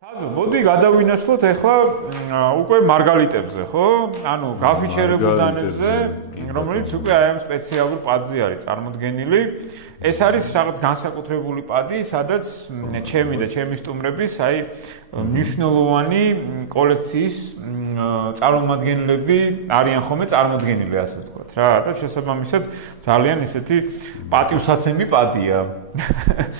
თაზო, მოდი გადავინაცვლოთ ახლა უკვე მარგალიტებზე, ხო? ანუ გაფიჩერებულ დანებზე, რომელიც უკვე აი ამ სპეციალურ პადზე არის წარმოდგენილი. ეს არის რაღაც განსაკუთრებული პადი, სადაც ჩემი და ჩემი სტუმრების აი მნიშვნელოვანი კოლექციის წარმომადგენლები არიან ხოლმე წარმოდგენილი, ასე ვთქვათ, რა. და შესაბამისად ძალიან ისეთი პატივსაცემი პადია.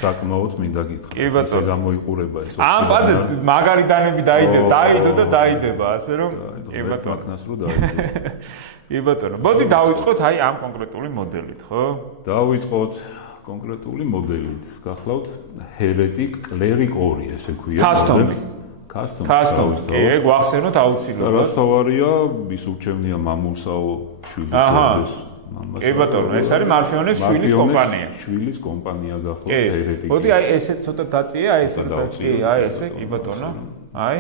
საკმაოდ მინდა გითხრა. ისე გამოიყურება ეს. ამ პადზე მაგარი დანები დაიდო და დაიდება, ასე რომ კი ბატონო, მაგნას რო დაიდო. კი ბატონო, მოდი დავიწყოთ აი ამ კონკრეტული მოდელით, ხო? დავიწყოთ კონკრეტული მოდელით. გახლავთ Heretic Cleric 2, ესე ქვია. Custom. ეგ ვახსენოთ აუცილებლად. რაც თავარია, ის ურჩევნია მამულსაო შვილი ჯორდეს. კი ბატონო, ეს არის მარფიონეს შვილის კომპანია. შვილის კომპანია გახლავთ Heretic. მოდი აი ესე ცოტა დაწია, აი ესე დაწია, აი ესე, კი ბატონო. აი.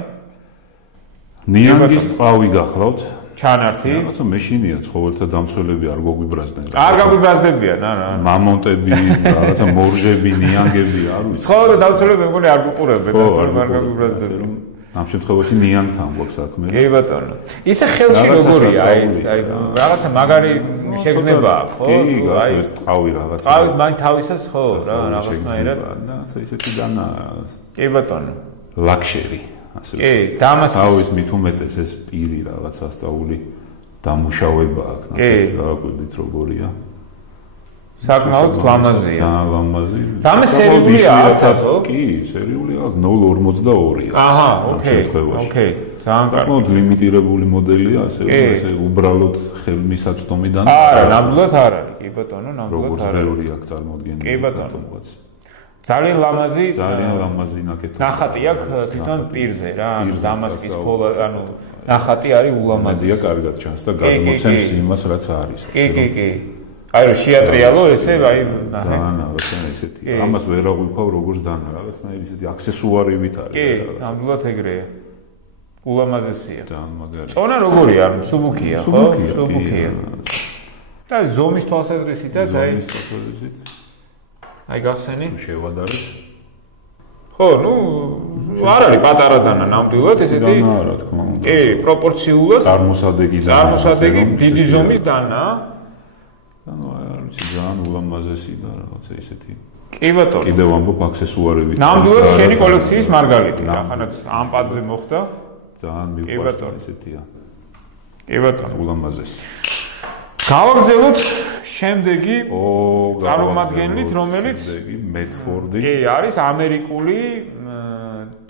ნიანგის ტყავი გახლავთ. ჩანართი. რაღაცა მეშინია, ცხოველთა დამცველები არ გოგვიბრაზდნენ. არ გაგვიბრაზდებიან, არა. მამონტები, რაღაცა მორჟები, ნიანგები, არ ვიცი. ცხოველთა დამცველები მგონი არ გუყურებენ, ასე რომ არ გაგვიბრაზდებიან. ამ შემთხვევაში ნიანგთან გვაქვს საქმე. კი ბატონო. ისე ხელში როგორია, აი რაღაცა მაგარი შეგრძნება აქვს, ხო? კი, აი ეს ტყავი რაღაცა. ტყავი მან თავისას ხო, რა, რაღაცნაირად. და ისეთი დანა. კი ბატონო. ლაქშერი. კი, დამასკის. თავის მით უმეტეს ეს პირი რაღაც ასწაული დამუშავება აქვს, ნახეთ რა გვიდით როგორია. საკმაოდ ლამაზია. ძალიან ლამაზი. დამე სერიული აქვს, კი, სერიული აქვს 0.42-ია. აჰა, ოკეი. ძალიან კარგი. საკმაოდ ლიმიტირებული მოდელია, ასე უბრალოდ ხელმისაწვდომიდან. არა, ნამდვილად არ არის, კი ბატონო, ნამდვილად არ არის. როგორც ბევრი აქვს წარმოდგენილი. კი ბატონო. ძალიან ლამაზი ნაკეთობი. ნახატი აქვს თვითონ პირზე რა, დამასკის ფოლა, ანუ ნახატი არის ულამაზია, კარგად ჩანს და გადმოცემს იმას რაც არის. კი. აი რომ შეატრიალო ესე, აი ძალიან რაღაცა ესეთი. ამას ვერ აღვიქვა როგორც დანა, რაღაცნაირი ესეთი აქსესუარივით არის. კი, ნამდვილად ეგრეა. ულამაზესია. ძალიან მაგარი. წონა როგორია, სუბუქია, ხო? სუბუქია. და ზომის თვალსაზრისითაც აი აი გახსენი? შევადარეთ. ხო, არ არის პატარა დანა ნამდვილად, ესეთი. რა თქმა უნდა. კი, პროპორციულად. წარმოსადეგი დიდი ზომის დანა. ანუ არ ვიცი, ძალიან ულამაზესი და რაღაცა ესეთი. კი ბატონო. კიდევ ამბობ აქსესუარებით. ნამდვილად შენი კოლექციის მარგალიტი, ახანაც ამ პადზე მოხდა. ძალიან მიყვარს ესეთია. კი ბატონო, ულამაზესი. გავაგზავნოთ შემდეგი წარმომადგენლით, რომელიც Medford-ი. კი, არის ამერიკული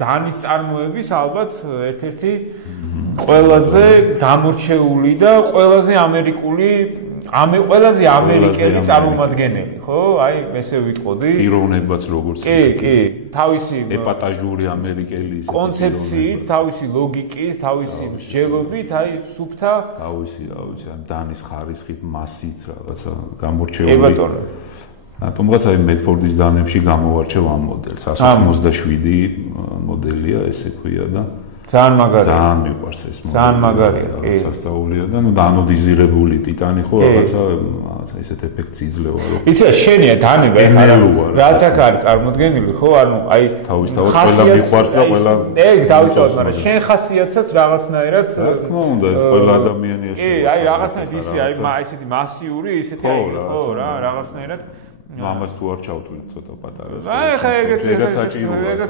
დანის წარმოების ალბათ ერთ-ერთი ყველაზე გამორჩეული და ყველაზე ამერიკელი წარმომადგენელი, ხო? აი, ესე ვიტყოდი. პიროვნებაც როგორც კი, თავისი ეპატაჟური ამერიკელი კონცეფციით, თავისი ლოგიკით, თავისი მსჯელობით, აი, სუფთა თავისი, დანის ხარისხით, მასით რაღაცა გამორჩეული. კი ბატონო. რატომღაც აი Medford-ის დანებში გამოვარჩევ ამ მოდელს. 197 მოდელია, ესე ქვია და ძალიან მაგარია. ძალიან მიყვარს ეს მოდელი. ძალიან მაგარია, კი. სასწაულია და დანოდიზირებული ტიტანი ხო რაღაცა ესეთ ეფექტს იძლევა, რომ იცი რა შენია დანება ეხლა რაც აქ არის წარმოდგენილი, ხო? ანუ აი თავისთავად ყველა მიყვარს და ყველა ეგ თავისთავად, მაგრამ შენ ხასიათსაც რაღაცნაირად რა თქმა უნდა ეს ყველა ადამიანი ესე. კი, აი რაღაცნაირად ისე აი ესეთი მასიური, ისეთი აი ხო რა, რაღაცნაირად მამას თუ არ ჩავთვლით ცოტა პატარას. აი ხა ეგეც საჭიროა. რა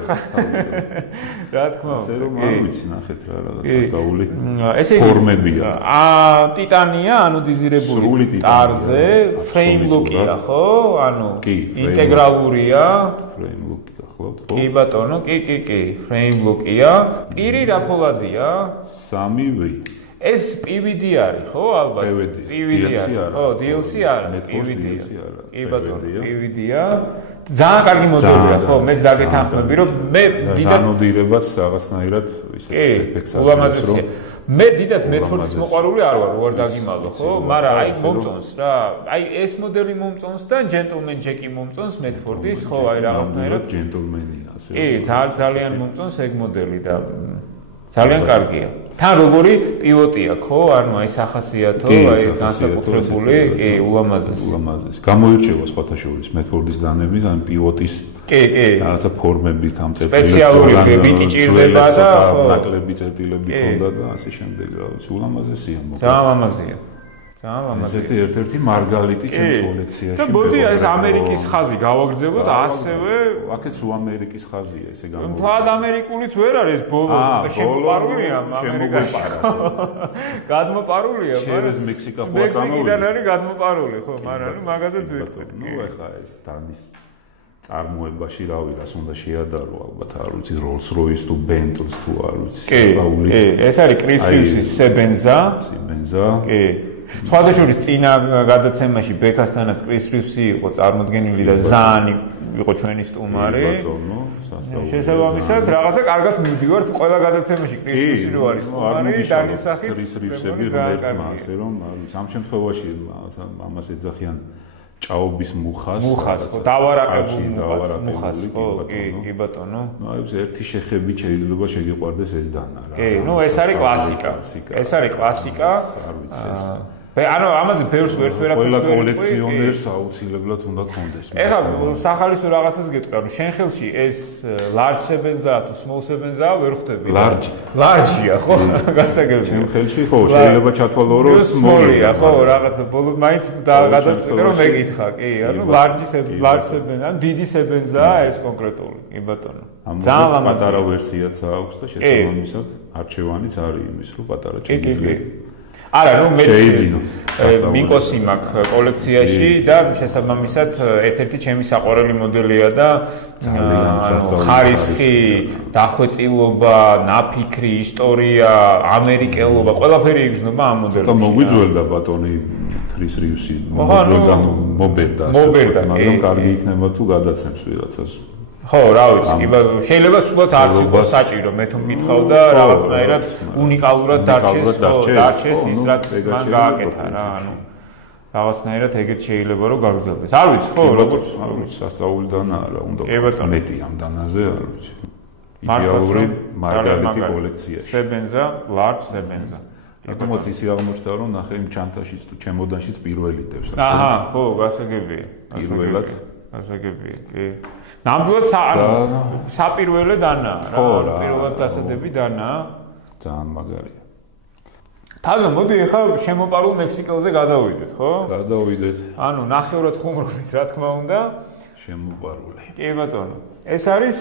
თქმა უნდა. ასე რომ არ ვიცი ნახეთ რა რაღაცა სწაული. ფორმებია. ტიტანია, ანოდიზირებული ტარზე, ფრეიმ ლოკია, ხო? ანუ ინტეგრალურია. ფრეიმ ლოკი გახლავთ, ხო? კი ბატონო, კი, ფრეიმ ლოკია. პირი რა ფოლადია? 3V. ეს PVD არის, ხო, ალბათ? PVD არის. ხო, DLC არის. PVD არის. კი ბატონო, PVD-ია. ძალიან კარგი მოდელია, ხო, მეც დაგეთანხმები, რომ მე დიდად ანოდირებას რაღაცნაირად ისე ეფექტს აქვს, რომ მე დიდად Medford-ის მოყვარული არ ვარ დაგიმალო, ხო? მაგრამ აი მომწონს რა. აი ეს მოდელი მომწონს და Gentleman Jack-ი მომწონს Medford-ის, ხო, აი რაღაცნაირად Gentleman-ია, ასე. კი, ძალიან მომწონს ეგ მოდელი და ძალიან კარგია. თან როგორი პივოტია, ხო? ანუ აი სახასიათო, აი განსაკუთრებული, კი, ულამაზესი. გამოირჩევა სხვათა შორის მეთბორდის დანების, ან პივოტის კი. რაღაცა ფორმები თან წერტილები, სპეციალური ბებიტი ჭირდება და ნაკლები წერტილები ქონდა და ასე შემდეგ, რა ვიცი, ულამაზესია მოკლედ. ძალიან ლამაზია. ესეთი ერთ-ერთი მარგალიტი ჩემს კოლექციაში. და მოდი ეს ამერიკის ხაზი გავაგრძელოთ, ასევე აქეც ამერიკის ხაზია ესე გამოვა. მთლად ამერიკულიც ვერ არის, ბოლო შემოპარულია ამერიკაში. გადმოპარულია, შევეს მექსიკა ხო მექსიკიდან არის გადმოპარული, ხო, მაგრამ მაგაზეც ვიტყვით. ნუ ეხა ეს დანის წარმოებაში რავი რას უნდა შეადარო ალბათ არ ვიცი Rolls Royce თუ Bentley თუ არ ვიცი სწავლი. კი, ეს არის Chris Reeves-ის Sebenza. კი. სხვადასხვა წინა გადაცემაში ბექასთანაც Chris Reeves-ი იყო წარმოდგენილი და ზანი იყო ჩვენი სტუმარი. შესაბამისად, რაღაცა კარგად მივდივართ ყველა გადაცემაში Chris Reeves-ი რო არის სტუმარი, დანის სახით Chris Reeves-ები ღმერთმა ასე რომ ამ შემთხვევაში ამას ეძახიან ჭაობის მუხას დავარაყებული მუხას კი ბატონო აი ერთი შეხებით შეიძლება შეგიყვარდეს ეს დანა რა კი ნუ ეს არის კლასიკა არ ვიცი ეს ანუ ამაზე ბევრს ვერაფერს ყველა კოლექციონერს აუცილებლად უნდა კონდეს ეხლა სახალისო რაღაცას გეტყვი ანუ შენ ხელში ეს large Sebenza თუ small Sebenza ვერ ხვდები large-ია ხო გასაგებია შენ ხელში ხო შეიძლება ჩათვალო რომ small-ია ხო რაღაცა ბოლო მაინც გადაწყვეტე რომ მეკითხა კი ანუ large Sebenza ან დიდი Sebenza ეს კონკრეტული კი ბატონო ძალიან პატარა ვერსიაც აქვს და შესაბამისად არჩევანიც არის იმის რომ პატარა შეიძლება არა, ნუ მე მიკოსი მაქვს კოლექციაში და შესაბამისად ერთ-ერთი ჩემი საყვარელი მოდელია და ხარისხი, დახვეწილობა, ნაფიქრი, ისტორია, ამერიკელობა, ყველაფერი იგრძნობა ამ მოდელში. და მოგვიძველდა ბატონი Chris Reeves-ი, მოგვიძველდა მობერდა, მაგრამ კარგი იქნება თუ გადაცემს ვიღაცას. ხო, რა ვიცი, შეიძლება სულაც არც იყოს საჭირო, მე თუ მითხავ და რაღაცნაირად უნიკალურად დარჩეს ის რაც მან გააკეთა რა, ანუ რაღაცნაირად ეგეთ შეიძლება რომ გაგრძელდეს. არ ვიცი, ხო, როგორც არ ვიცი, სასწაულიდან არა, უნდა მეტი ამ დანაზე, არ ვიცი. იდეალური მარგალიტი კოლექციაში. Sebenza, large Sebenza. აკომაც ისი აღმოჩნდა რომ ნახე იმ ჩანთაშიც თუ ჩემოდანშიც პირველი დევს ასე. აჰა, ხო, გასაგებია. პირველად გასაგებია, კი. ნამდვილად საპირველე დანა რა პირველად დასადები დანა ძალიან მაგარია თაზო მოდი ახლა შემოპარულ მექსიკელზე გადავიდეთ ხო გადავიდეთ ანუ ნახევრად ხუმრობით რა თქმა უნდა შემოპარული კი ბატონო ეს არის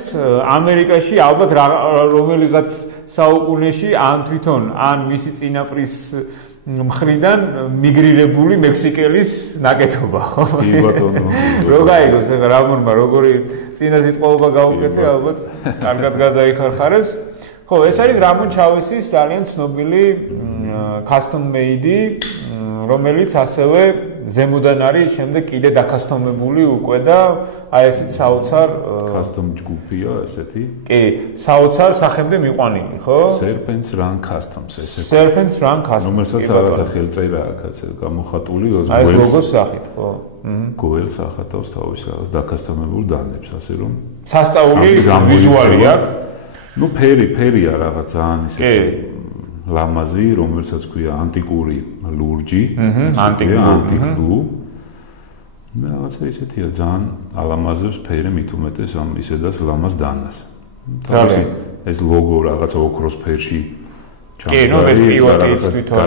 ამერიკაში ალბათ რომელიღაც საუკუნეში ან თვითონ ან მისი წინაპრის მხრიდან მიგრირებული მექსიკელის ნაკეთობა ხო? კი ბატონო. რო გაიგოს ეხლა რამონმა როგორი წინა სიტყვაობა გაუკეთე ალბათ კარგად გადაიხარხარებს. ხო, ეს არის რამონ ჩავესის ძალიან ცნობილი custom made რომელიც ასევე ზემოდან არის შემდეგ კიდე დაკასტომებული უკვე და აი ესეთი საოცარ custom ჯგუფია ესეთი. კი, საოცარ სახემდე მიყვანილი, ხო? Serpents Run Customs ესეთი. Serpents Run Customs. რომელსაც რაღაცა ხელწერა აქვს გამოხატული გველს. აი ლოგოს სახით, ხო? გველს ახატავს თავის რაღაც დაკასტომებულ დანებს, ასე რომ სასწაული ვიზუალი აქვს. ნუ ფერია რაღაც ძალიან ისეთი ლამაზი, რომელსაც ქვია ანტიკური ლურჯი, ანტიკურ. რაღაცა ისეთია ძალიან ალამაზებს ფერი მით უმეტეს ამ ისედაც ლამაზ დანას. თავისი ეს ლოგო რაღაცა ოქროს ფერში ჩამოყალიბდა. კი, ნუ ეს პივოტის თვითონ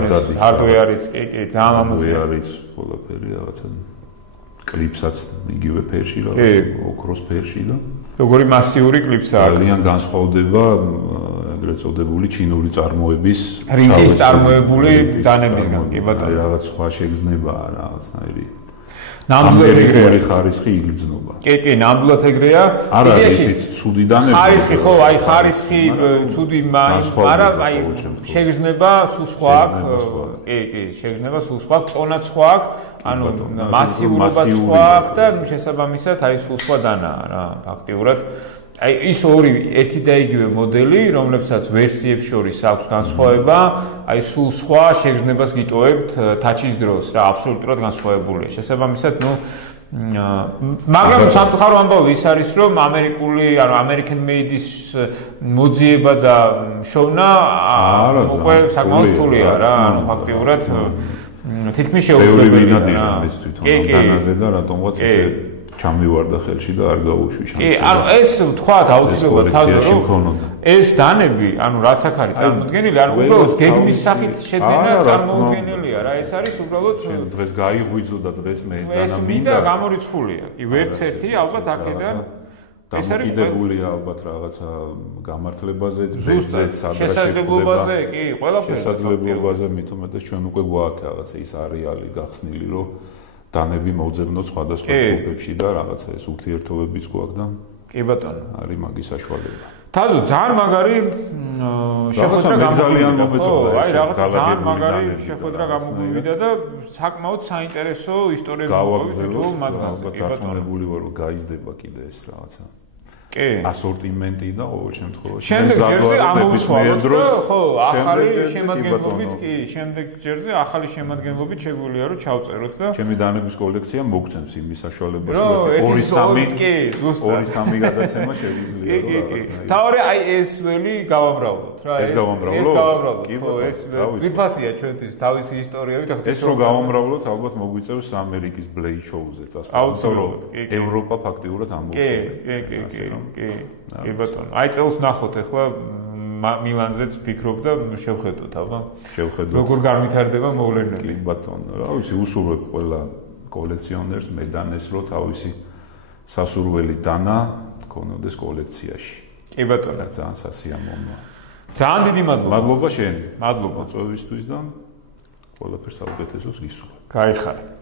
ჰარდვეარიც, კი, ძალიან ლამაზია. არის ყველაფერი რაღაცა კლიპსაც იგივე ფერში რაღაცა ოქროს ფერში და როგორი მასიური კლიპსაა. ძალიან განსხვავდება ეგრეთ წოდებული ჩინური წარმოების რინგის წარმოებული დანებისგან, კი ბატონო. რაღაც სხვა შეგრძნებაა რაღაცნაირი. ნამდვილად ეგრეა ხარისხი იგრძნობა. კი, ნამდვილად ეგრეა. არა ისიც ცუდი დანები. ხარისხი ხო, აი ხარისხი ცუდი მაგრამ აი შეგრძნება სულ სხვა აქვს. კი, შეგრძნება სულ სხვა აქვს, წონაც სხვა აქვს. ანუ მასიურობა სხვა აქვს და შესაბამისად აი სულ სხვა დანაა რა, ფაქტიურად. აი ის ორი ერთი და იგივე მოდელი, რომლებსაც ვერსიებს შორის აქვს განსხვავება, აი სულ სხვა შეგრძნებას გიტოვებთ თაჩის დროს რა, აბსოლუტურად განსხვავებულია. შესაბამისად, ნუ მაგრამ სამწუხარო ამბავი ის არის, რომ ამერიკული, ანუ American Made-ის მოძიება და შოვნა უკვე საკმაოდ რთულია რა, ანუ ფაქტიურად თითქმის შეუძლებელია რა. ეს თვითონ დანაზე და რატომღაც ესე ჩამივარდა ხელში და არ გაუშვი შანსი. კი, ანუ ეს თქვათ აუცილებლად თავს რომ ეს დანები, ანუ რაც აქ არის წარმოდგენილი, ანუ უბრალოდ გეგმის სახით შეძენა წარმოუდგენელია რა, ეს არის უბრალოდ შენ დღეს გაიღვიძო და დღეს მე ეს დანა მინდა გამორიცხულია. კი, ვერც ერთი ალბათ აქედან ეს არის დამოკიდებულია ალბათ რაღაცა გამართლებაზეც, ბერძეც, შესაძლებლობაზე, კი, ყველაფერზე. შესაძლებლობაზე მით უმეტეს ჩვენ უკვე გვაქვს რაღაცა ის არეალი გახსნილი, რომ დანები მოძებნოთ სხვადასხვა ჯგუფებში და რაღაცა ეს ურთიერთობებიც გვაქვს და კი ბატონო, არის მაგის საშუალება. თაზო ძალიან მაგარი შეხვედრა ძალიან მომეწონა ეს. აი რაღაცა ძალიან მაგარი შეხვედრა გამოგვივიდა და საკმაოდ საინტერესო ისტორიები გავაგზავნო მათგანზე. ალბათ დარწმუნებული ვარ რომ გაიზრდება კიდე ეს რაღაცა. კი. ასორტიმენტი და ყოველ შემთხვევაში შემდეგ ჯერზე ამოვცვალოთ და ხო, ახალი შემადგენლობით კი, შემდეგ ჯერზე ახალი შემადგენლობით შეგვიძლია რომ ჩავწეროთ და ჩემი დანების კოლექცია მოგცემს იმის საშუალებას რომ 2-3 კი, ზუსტად 2-3 გადაცემა შეგვიძლია რომ რაღაცნაირად. თავი აი ეს ველი გავამრავლოთ რა, ეს გავამრავლოთ. ხო, ეს ვიფასია ჩვენთვის თავისი ისტორიები და ეს რო გავამრავლოთ, ალბათ მოგვიწევს ამერიკის ბლეი შოუზე წასვლა. აუცილებლად. ევროპა ფაქტიურად ამოვწევს. კი ბატონო. აი წელს ნახოთ ახლა მილანზეც ფიქრობ და შევხედოთ, აბა. შევხედოთ. როგორ განვითარდება მოვლენები. კი ბატონო. რა ვიცი, უსურვებ ყველა კოლექციონერს მედანეს, რომ თავისი სასურველი დანა ქონოდეს კოლექციაში. კი ბატონო. ძალიან სასიამოვნოა. ძალიან დიდი მადლობა. მადლობა შენ. მადლობა წვევისთვის და ყველაფერს საუკეთესოს გისურვებ. გაიხარე.